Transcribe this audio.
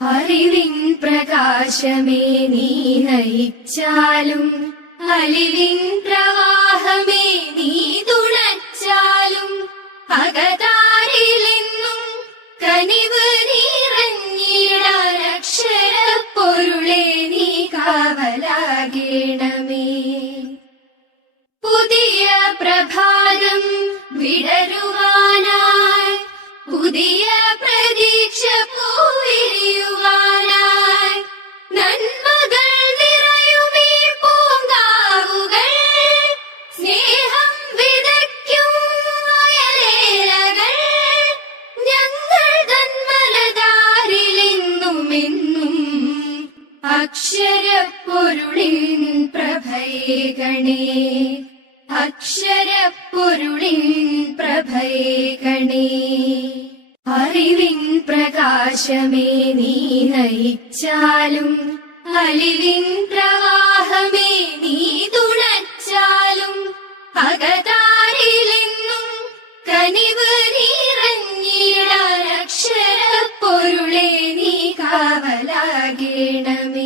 അറിവിൻ പ്രകാശമേ നീ നയിച്ചാലും അലിവിൻ പ്രവാഹമേ നീ തുണച്ചാലും അകതാരിലെന്നും കനിവ് നീറഞ്ഞിടാൻ അക്ഷരപ്പൊരുളെ നീ കാവലാകേണമേ. പുതിയ പ്രഭാതം വിടരുവാനായി പുതിയ പ്രതീക്ഷ പൂവിരിയുവാനായി അക്ഷരപ്പൊരുളിൻ പ്രഭയേകണേ അക്ഷരപ്പൊരുളിൻ പ്രഭയേകണേ അറിവിൻ പ്രകാശമേ നീ നയിച്ചാലും അലിവിൻ പ്രവാഹമേ നീ തുണച്ചാലും അകതാരിലെന്നും കനിവ് നീറഞ്ഞിടാൻ അക്ഷരപ്പൊരുളെ നീ കാവലാകേണമേ.